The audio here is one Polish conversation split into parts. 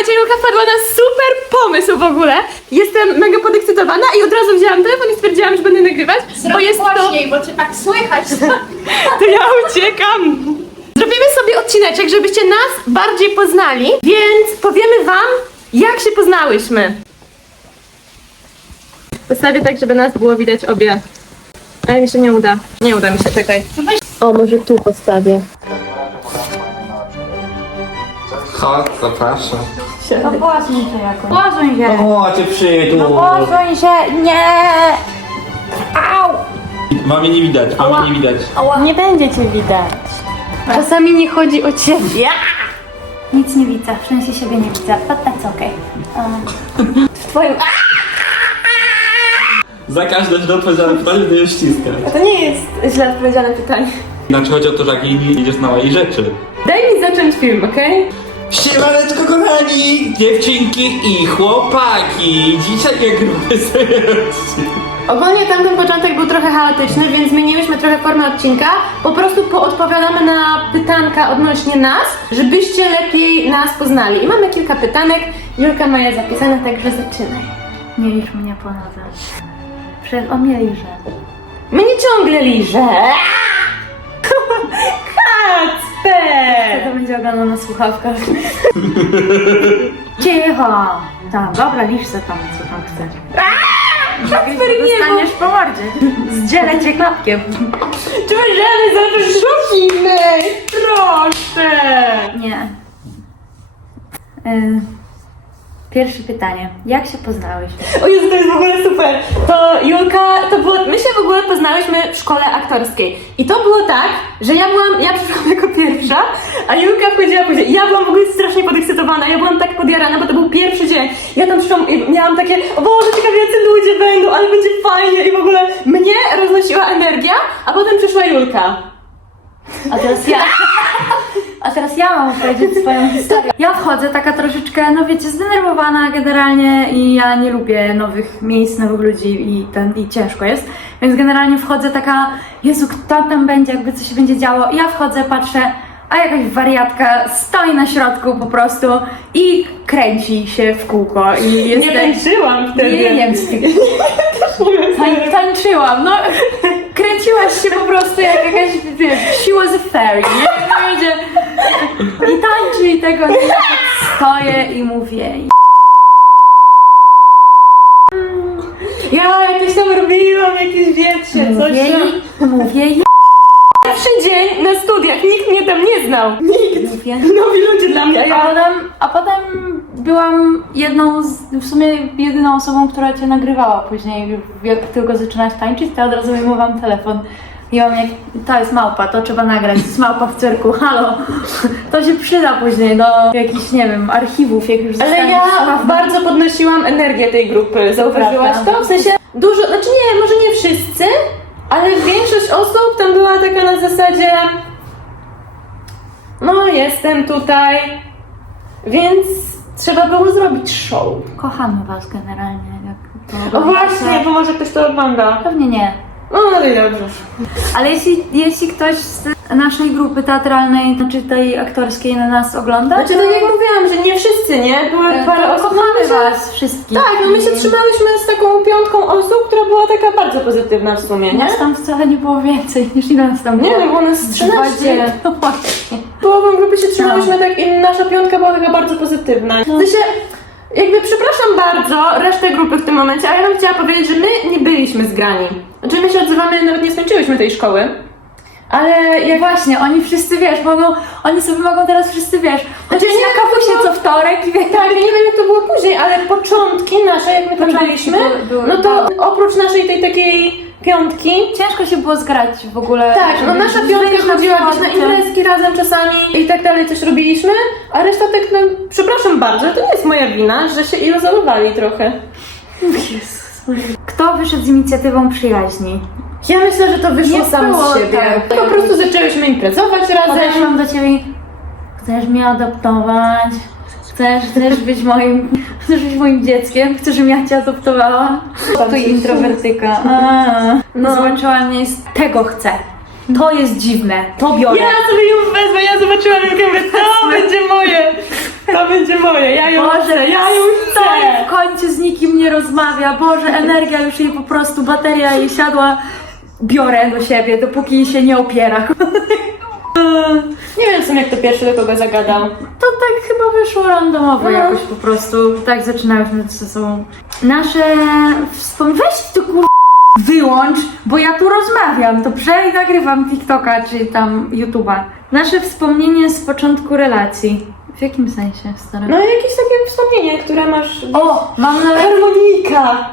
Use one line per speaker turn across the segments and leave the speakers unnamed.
Słuchajcie, Julka wpadła na super pomysł w ogóle. Jestem mega podekscytowana i od razu wzięłam telefon i stwierdziłam, że będę nagrywać, bo jest
głośniej, bo cię tak słychać.
to ja uciekam. Zrobimy sobie odcineczek, żebyście nas bardziej poznali, więc powiemy wam, jak się poznałyśmy. Postawię tak, żeby nas było widać obie. Ale mi się nie uda. Nie uda mi się, czekaj. O, może tu postawię.
Chodź, zapraszam.
No posuń się jakoś. Posuń się.
Chodź, przyjdź.
No posuń się. Nie. Au.
Mamy nie widać, mamy nie widać.
Nie będzie cię widać. Czasami nie chodzi o ciebie.
Nic nie widzę, w sensie siebie nie widzę. But that's okay. W twoim...
Za każde źle odpowiedziane pytanie to ją ściskać.
To nie jest źle odpowiedziane pytanie.
Znaczy chodzi o to, że jak nie idziesz na mojej rzeczy.
Daj mi zacząć film, okej?
Siemaneczko kochani, dziewczynki i chłopaki. Dzisiaj jak grupy serialści.
Ogólnie tamten początek był trochę chaotyczny, więc zmieniłyśmy trochę formę odcinka. Po prostu poodpowiadamy na pytanka odnośnie nas, żebyście lepiej nas poznali. I mamy kilka pytanek. Julka ma je zapisane, także zaczynaj.
Nie licz mnie po nodze. On mnie liże.
Mnie ciągle liże. Kacper!
To będzie oglądał na słuchawkach. Cicho! Tam, dobra, lisz se tam, co tam chcesz.
Kacper, nie,
Dostaniesz po mordzie. Zdzielę cię klapkiem.
czy możemy zacząć szukimy? Proszę!
Nie. Pierwsze pytanie. Jak się poznałeś?
O Jezu, to jest w ogóle super. To Julka, my się w ogóle poznałyśmy w szkole aktorskiej. I to było tak, że ja przyszłam jako pierwsza, a Julka wchodziła później. Ja byłam w ogóle strasznie podekscytowana, ja byłam tak podjarana, bo to był pierwszy dzień. Ja tam przyszłam i miałam takie, o Boże, ciekawe jacy ludzie będą, ale będzie fajnie. I w ogóle mnie roznosiła energia, a potem przyszła Julka.
A teraz ja mam powiedzieć swoją historię. Ja wchodzę taka troszeczkę, no wiecie, zdenerwowana generalnie i ja nie lubię nowych miejsc, nowych ludzi i ciężko jest. Więc generalnie wchodzę taka, Jezu, kto tam będzie, jakby coś się będzie działo. I ja wchodzę, patrzę, a jakaś wariatka stoi na środku po prostu i kręci się w kółko. I jest
Nie tańczyłam wtedy.
Nie wiem, tańczyłam, no kręciłaś się po prostu jak jakaś, wiesz, she was a fairy, nie? No, że i tańczy i tego, nie? Ja tak stoję i mówię.
Ja jakieś tam robiłam, jakieś wiecie, coś tam.
Mówię.
Pierwszy dzień na studiach, nikt mnie tam nie znał. Nikt.
Mówię.
Nowi ludzie dla mnie.
A potem byłam w sumie jedyną osobą, która cię nagrywała później. Jak tylko zaczynałaś tańczyć, to od razu wyjmowałam telefon. I mam jak, to jest małpa, to trzeba nagrać, to jest małpa w cyrku, halo. To się przyda później do jakichś, nie wiem, archiwów, jak już
Ale
zostaniesz
ja
sławna.
bardzo podnosiłam energię tej grupy, zauważyłaś
Prawda.
to? W sensie dużo, znaczy nie, może nie wszyscy, ale większość osób tam była taka na zasadzie no jestem tutaj, więc trzeba było zrobić show.
Kochamy was generalnie. Jak to
O właśnie, bo może ktoś to ogląda.
Pewnie nie.
No ale dobrze.
Ale jeśli ktoś z naszej grupy teatralnej, czy tej aktorskiej na nas ogląda,
Znaczy tak jak mówiłam, że nie wszyscy, nie? Były parę osób.
kochamy was wszystkich.
Tak, no my się trzymałyśmy z taką piątką osób, która była taka bardzo pozytywna w sumie, nie?
Nas tam wcale nie było więcej niż ile nas tam było.
Nie, no było nas 13.
No właśnie.
Połową grupy się trzymałyśmy tak i nasza piątka była taka bardzo pozytywna. W sensie, jakby przepraszam bardzo resztę grupy w tym momencie, ale ja bym chciała powiedzieć, że my nie byliśmy zgrani. Znaczy my się odzywamy, nawet nie skończyłyśmy tej szkoły. Ale jak
Właśnie, oni wszyscy, wiesz, oni sobie mogą teraz wszyscy, wiesz, chociaż
nie
na
wiem,
kawusie
jak to
co wtorek i wiesz,
tak, ja nie wiem jak to było później, ale początki nasze, jak my tam
Początki
byliśmy,
były
no to oprócz naszej tej takiej piątki,
ciężko się było zgrać w ogóle.
tak, no nasza piątka chodziła gdzieś na imprezki razem czasami i tak dalej, coś robiliśmy, a reszta tak, no przepraszam bardzo, to nie jest moja wina, że się izolowali trochę.
Kto wyszedł z inicjatywą przyjaźni?
Ja myślę, że to wyszło
Nie
samo
było
z siebie.
tak.
Po prostu zaczęłyśmy imprezować razem.
Podeszłam do ciebie i chcesz mnie adoptować? Chcesz być moim dzieckiem? Chcesz, żebym ja cię adoptowała? To introwertyka.
No.
Zobaczyła mnie i tego chcę. To jest dziwne. To biorę.
Ja sobie ją wezmę, ja zobaczyłam jak mówię, to będzie moje, to będzie moje, ja ją
Boże, cię, z nikim nie rozmawia, Boże, energia już jej po prostu, bateria jej siadła, biorę do siebie, dopóki się nie opiera.
Nie wiem w sumie, kto pierwszy do kogo zagadał.
To tak chyba wyszło randomowo
No.
jakoś po prostu, tak zaczynałyśmy ze sobą. Nasze weź to wyłącz, bo ja tu rozmawiam, dobrze? I nagrywam TikToka czy tam YouTube'a. Nasze wspomnienie z początku relacji. W jakim sensie, stary?
No jakieś takie wspomnienie, które masz...
O, mam nawet...
Harmonika!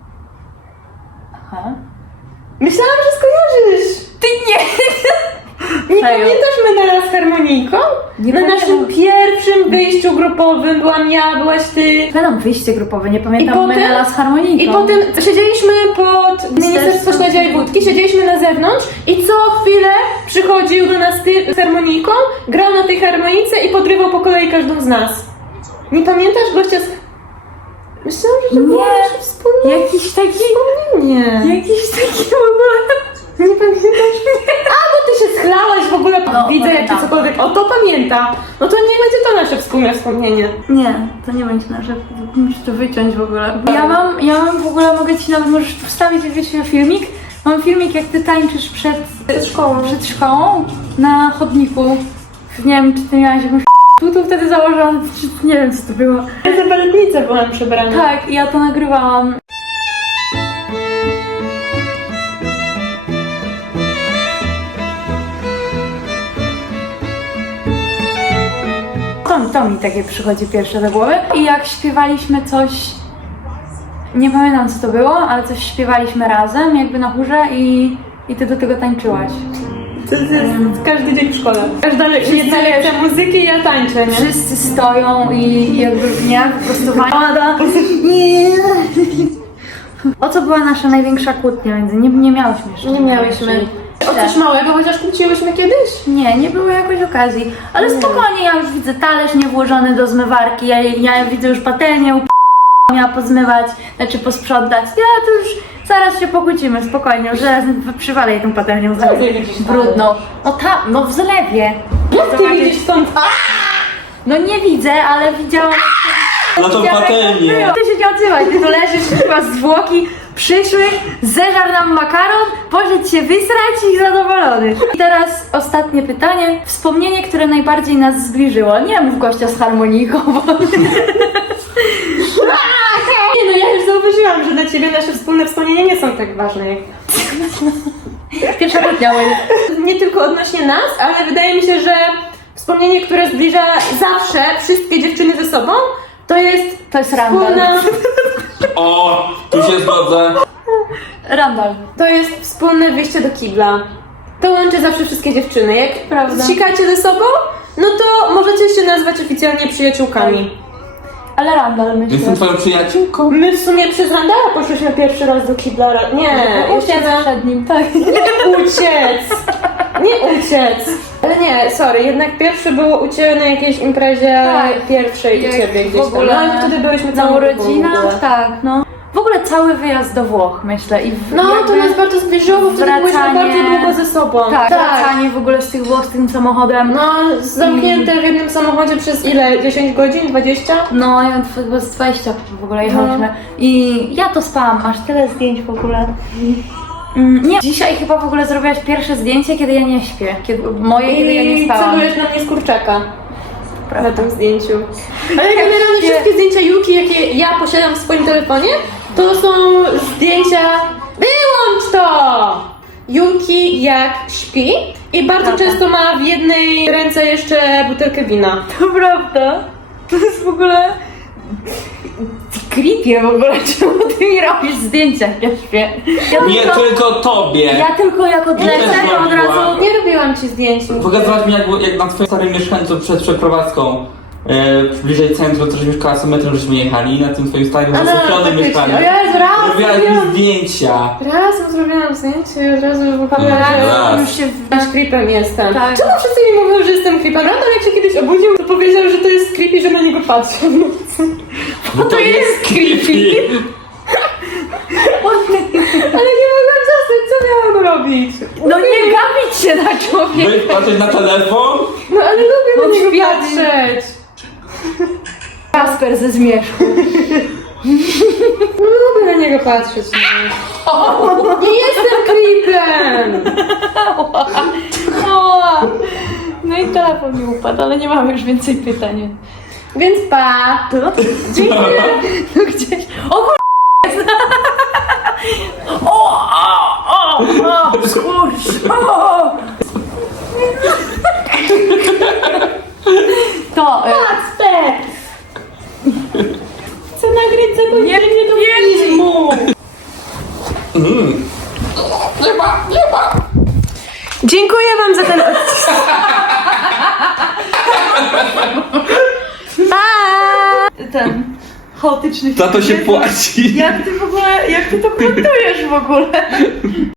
Aha.
Myślałam, że skojarzysz!
Ty nie!
Nie
Serio?
pamiętasz Menela z harmoniką?
Nie
Na
pamiętam.
naszym pierwszym wyjściu grupowym byłam ja, byłaś ty.
Pamiętam wyjście grupowe, nie pamiętam
I potem-
Menela z harmoniką.
I potem siedzieliśmy pod Ministerstwo Śledzia i Wódki, siedzieliśmy na zewnątrz i co chwilę przychodził do nas ty z harmoniką, grał na tej harmonice i podrywał po kolei każdą z nas. Nie pamiętasz gościa z... Myślałam, że to było
Nie.
nasze wspólne
Jakiś taki...
wspomnienie.
Jakiś taki w ogóle...
Nie pamiętasz? A, bo ty się schlałaś w ogóle,
No,
widzę jak
pamiętam.
ty cokolwiek, o to pamiętam. No to nie będzie to nasze wspólne wspomnienie.
Nie, to nie będzie nasze, musisz to wyciąć w ogóle. Ja mam w ogóle, mogę ci nawet, możesz tu wstawić gdzieś filmik. Mam filmik, jak ty tańczysz przed szkołą na chodniku. Nie wiem, czy ty miałaś jakąś tu wtedy założoną, czy nie wiem, co to było.
Ja za baletnicę byłam przebrana.
Tak, ja to nagrywałam. To mi takie przychodzi pierwsze do głowy. I jak śpiewaliśmy coś, nie pamiętam co to było, ale coś śpiewaliśmy razem, jakby na chórze i ty do tego tańczyłaś.
To jest każdy dzień w szkole. Każda jedna lekcja muzyki i ja tańczę, nie?
Wszyscy stoją i jakby nie, wyprostowania. O co była nasza największa kłótnia między? Nie miałyśmy jeszcze.
Nie miałyśmy. O coś małego, chociaż kłóciłyśmy kiedyś?
Nie było jakoś okazji. Ale spokojnie, ja już widzę talerz niewłożony do zmywarki, ja widzę już patelnię miała pozmywać, znaczy posprzątać. Ja to już zaraz się pokłócimy, spokojnie, już zaraz przywalę jej tą patelnią
Co ty widzisz
brudną. No tam, no w zlewie.
Jak ty widzisz stąd?
No nie widzę, ale widziałam...
Na tą patelnię.
Ty się nie odzywaj, ty tu leżysz chyba zwłoki, przyszły, zeżar nam makaron, poszedł się wysrać i zadowolony. I teraz ostatnie pytanie. Wspomnienie, które najbardziej nas zbliżyło. Nie mów gościa z harmoniką, bo...
Nie no, ja już zauważyłam, że dla ciebie nasze wspólne wspomnienia nie są tak ważne jak...
Pierwsza kłótnia.
Nie tylko odnośnie nas, ale wydaje mi się, że wspomnienie, które zbliża zawsze wszystkie dziewczyny ze sobą, to jest
randal.
wspólna...
O, tu się zgodzę.
Randal.
To jest wspólne wyjście do kibla. To łączy zawsze wszystkie dziewczyny. Jak
Prawda.
ścikacie ze sobą, no to możecie się nazwać oficjalnie przyjaciółkami.
Ale randal myślę.
Jestem twoją przyjaciółką.
My w sumie przez randala poszłyśmy pierwszy raz do kibla. Nie,
Uciec przed nim, tak.
uciec! Nie uciec! Ale nie, sorry, jednak pierwsze było u Ciebie na jakiejś imprezie
Tak.
pierwszej u
Jak
Ciebie
w
gdzieś tam.
ogóle
No i wtedy byłyśmy
Na
całą grupą w
urodzinach,
ogóle.
tak, no. W ogóle cały wyjazd do Włoch, myślę. I
No, to
jakby
nas bardzo zbliżyło, bo wtedy byłyśmy
wracanie-
bardzo długo ze sobą.
Tak, wracanie w ogóle z tych Włoch z tym samochodem.
No, zamknięte w jednym samochodzie przez ile? 10 godzin? 20?
No, ja chyba z 20 w ogóle jechałyśmy. I ja to spałam, masz tyle zdjęć w ogóle. Nie, dzisiaj chyba w ogóle zrobiłaś pierwsze zdjęcie, kiedy ja nie śpię. Kiedy ja nie
I
spałam.
celujesz na mnie z kurczaka.
Prawda.
Na tym zdjęciu. Ale generalnie
śpię.
wszystkie zdjęcia Yuki, jakie ja posiadam w swoim telefonie, to są zdjęcia... Wyłącz to! Yuki jak śpi i bardzo
Prawda.
często ma w jednej ręce jeszcze butelkę wina.
To prawda. To jest w ogóle... Creepy w ogóle, czemu ty mi robisz zdjęcia, jak ja śpię? Ja
Nie tylko tobie.
Ja tylko jak odlecę,
też
to od razu...
robiłam.
Nie robiłam ci zdjęć.
Pokazywałaś mi jak na twoim starym mieszkańcu przed przeprowadzką. Bliżej centrum, to żeśmy koło metrem żeśmy jechali na tym twoim starym zasypionym mieszkaniu.
O Jezu, raz
Robiłaś
zrobiłam...
mi zdjęcia.
Raz zrobiłam zdjęcie i od razu wypadła,
Raz.
że
Już się...
Aż creepem jestem.
Tak.
Czemu wszyscy mi mówią, że jestem creepem? Randall jak się kiedyś obudził, to powiedział, że to jest creepy, że na niego patrzę.
Bo to jest creepy.
Ale nie mogłam zasnąć, co miałam robić?
No nie gapić się na człowieka.
Weź patrzeć na telefon.
No ale lubię na niego
Odświeży.
patrzeć.
Kasper ze zmierzchu.
Lubię na niego patrzeć. Nie jestem creepem!
No i telefon mi upadł, ale nie mam już więcej pytań.
Więc pa!
Dziękuję. No gdzieś. O kur... O, skurcz! To...
Kacper! Chcę nagrać zakończenie do filmu! Dziękuję wam za ten odcinek.
Ten... chaotyczny
Za to się płaci.
Jak ty to montujesz w ogóle?